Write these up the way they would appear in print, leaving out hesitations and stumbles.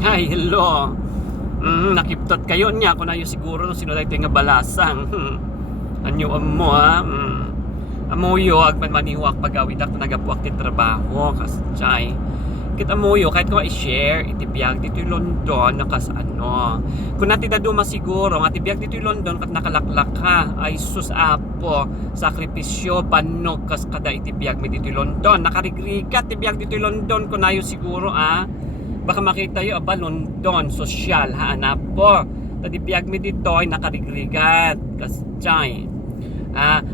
Hi, hello. Nakiptot kayo niya kung ayo siguro no sino dahil nga balasang. Anyo mo ha. Amoyo agman maniwak pagawid ako nagabuak ti trabaho kas chay. Kita amoyo kahit ko i-share itibiyag dito yung London nakas ano. Kung natin na duma siguro nga tibiyag dito yung London kat nakalaklak ka ay sus apo sakripisyo panog kas kada itibiyag mi dito yung London nakarigrigat tibiyag dito yung London kung ayo siguro baka makita yung aba London social ha anak po tadipiyag mi dito ay nakarigrigat kas chay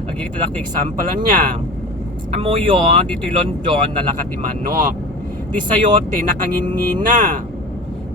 agi kita dakti example niya amoyo dito yung London nalakat di manok di sayote nakangingina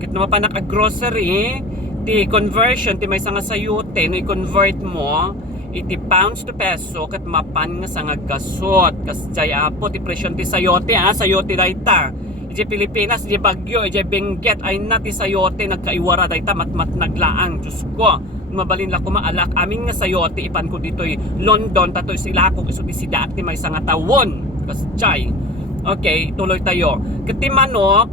kit naman pa naka-grocery di conversion ti may nga sayote no i-convert mo iti pounds to peso kat mapan nga nga gasot kas chay apo ti presyon ti sayote sayote dayta ije Pilipinas, ije Bagyo, ije Benguet ay nati sayote nagkaiwara dayta matmat naglaang Diyos ko mabalin la ko maalak amin nga sayote ipan ko dito'y London tatoy sila kung iso di sida at may nga tawon kas chay okay tuloy tayo kati manok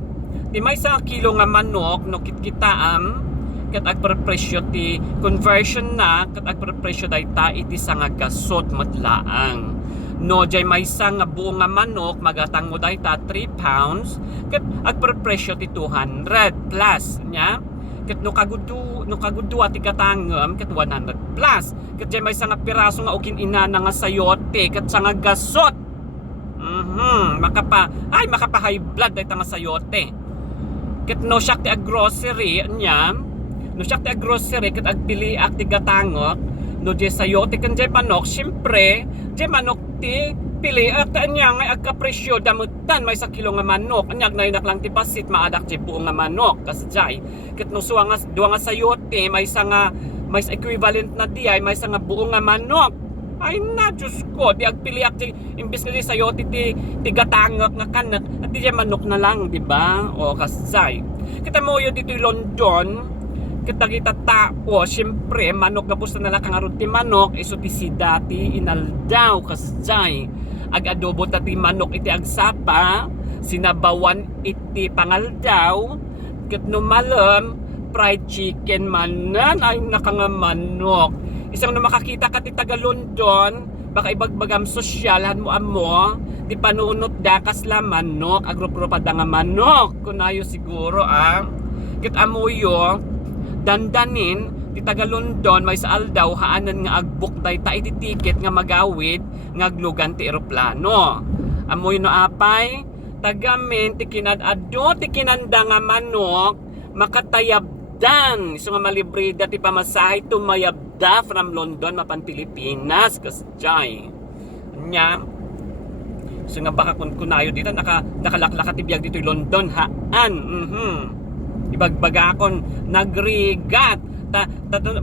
ti may sa kilo nga manok no kitkitaam kat agpresyo ti conversion na kat agpresyo dayta iti nga gasot matlaang no jay may nga buo nga manok magatang mo dayta 3 pounds ket agpresyo ti 200 plus nya ket no kagudu ti katangem ket 100 plus ket jay may nga piraso nga ukin inana nga sayote ket nga gasot makapa high blood dayta nga sayote ket no siya ti grocery nya no siya ti grocery ket agpili ti gatangok no jay sayote ken jay manok syempre jay manok ti pili at anya nga agkapresyo damutan may sa kilo nga manok anyag na inak lang ti pasit maadak jay buo nga manok kas jay ket no suwa nga duwa nga sayote may sa equivalent na di ay may sa nga buo nga manok ay na Diyos ko di agpili ak imbis nga sayote ti gatangok nga kanak at di jay manok na lang di ba o kas jay kita mo yo dito London kita tao, siyempre manok nga busta na lang kang ti manok iso ti sidati inaldaw kasjay ag-adobo ti manok iti agsapa sinabawan iti pangaldaw ket no malam fried chicken manan ay nakanga manok isang no makakita ka ti taga London baka ibagbagam sosyalhan mo amo di panunot dakas la manok agrup-grupada nga manok kunayo siguro ket amoyo dandanin ti taga London may sa aldaw haanan nga agbuk dayta iti ticket nga magawid nga aglugan ti eroplano amoy no apay tagamen ti kinadado ti kinanda nga manok makatayabdan so nga malibrida ti pamasahe tumayabda from London mapan Pilipinas kas jay nya so nga baka kunayo dito nakalaklaka ti biag dito London haan ibagbaga akon nagrigat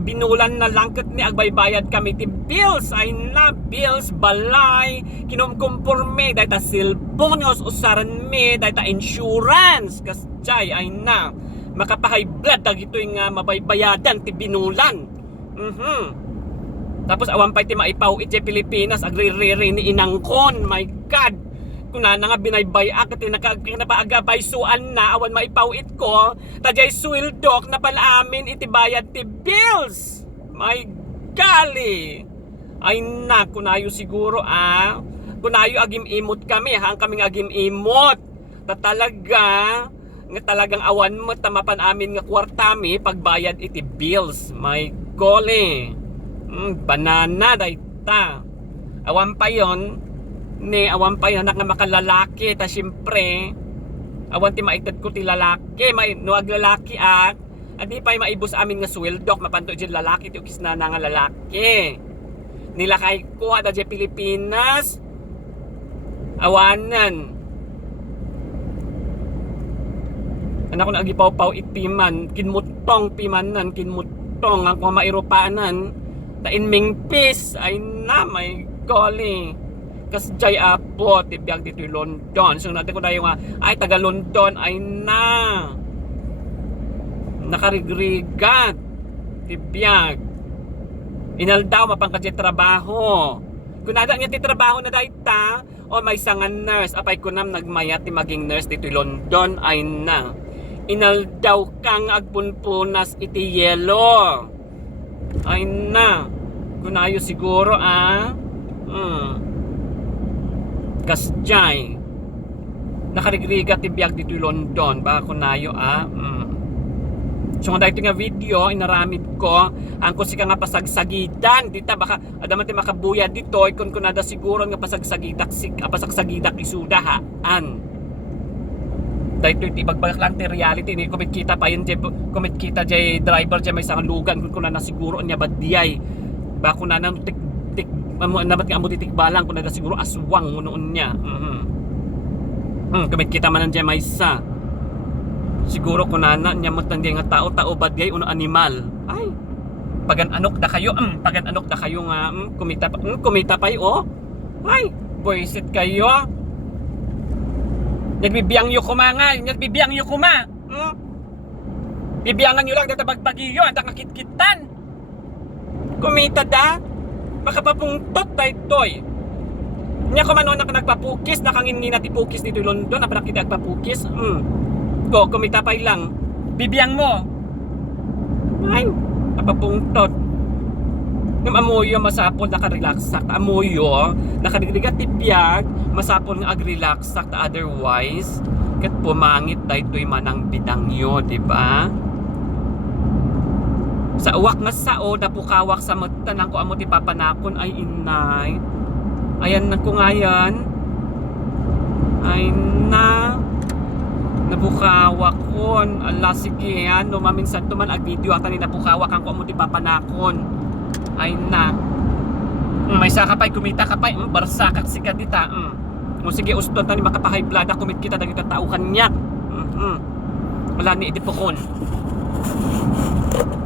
binulan na langket ni agbaybayad kami ti bills ay na bills balay kinumkumpurme dayta silbonyos usaran me dayta insurance kas jay ay na makapahay blood dagito nga mabaybayadan ti binulan tapos awan pa ti maipaw iti Pilipinas agririri ni inangkon my god kuna na nga binaybayak at nakapagabay suan na awan maipawit ko tajay swildok na pala amin itibayad ti bills my golly ay na kunayo siguro kunayo agim imot kami ang kaming agim imot talaga nga talagang awan mo tamapan amin nga kwartami pagbayad iti bills my golly banana dayta awan pa yon ni awan pa anak nga makalalaki ta siyempre awan ti maitad ko ti lalaki no aglalaki adi pa maibos amin nga sweldok mapanto di lalaki ti ukis na nga lalaki nilakay ko ada di Pilipinas awanan anak ko na agipaw-paw itiman kinmutong pimanan kinmutong ang kuma mairopanan ta inming peace ay na my golly kas jay apo tibiyag dito London so natin ko tayo nga ay taga London ay na nakarigrigat tibiyag inaldaw mapangkadya trabaho kung nada niya ti trabaho na dayta o may sangan nurse apay kunam nagmayat ti maging nurse dito London ay na inaldaw kang agpunpunas iti yelo. Ay na, kunayo siguro kasjay nakarigriga ti biag dito London ba kunayo so nga dahito nga video inaramid ko ang kusika nga pasagsagidan dita baka adaman ti makabuya dito ikon kunada siguro nga pasagsagidak isudahaan dahito iti ibagbalik lang ti reality ni kumit kita pa yun kumit kita jay driver jay may isang lugan kung kunada siguro niya badiyay ba kunada nabat nga amutitik balang kunada siguro aswang noon niya kumit kita man nandiyan may isa siguro kunana niya matandi nga tao badgay uno animal ay pagan-anok da kayo pagan-anok da kayo nga kumita pa ay boyset kayo nagbibiyang yu kuma bibiyangan nyo lang data bagbagiyo anda kakitkitan kumita da makapapungtot daytoy nya ko man na nagpapukis nakangin ni natipukis dito London na panakita agpapukis go kumita pa lang bibiyang mo ay napapungtot yung amoyo masapol nakarelaksak amoyo nakadirigat tibiyag masapol nga agrelaksak ta otherwise ket pumangit daytoy manang bidangyo di ba sa uwak nga sao napukawak sa mata nang ko amo ti papanakon ay inay ayan na ko ngayon ay na napukawak kon ala sige no maminsan tuman ag video ata ni napukawak ang ko amo ti papanakon ay na may saka pa'y kumita ka pa'y barsakak si kadita mo sige uston tani makapahay blada kumit kita dagita tao kanyak wala ni idipokon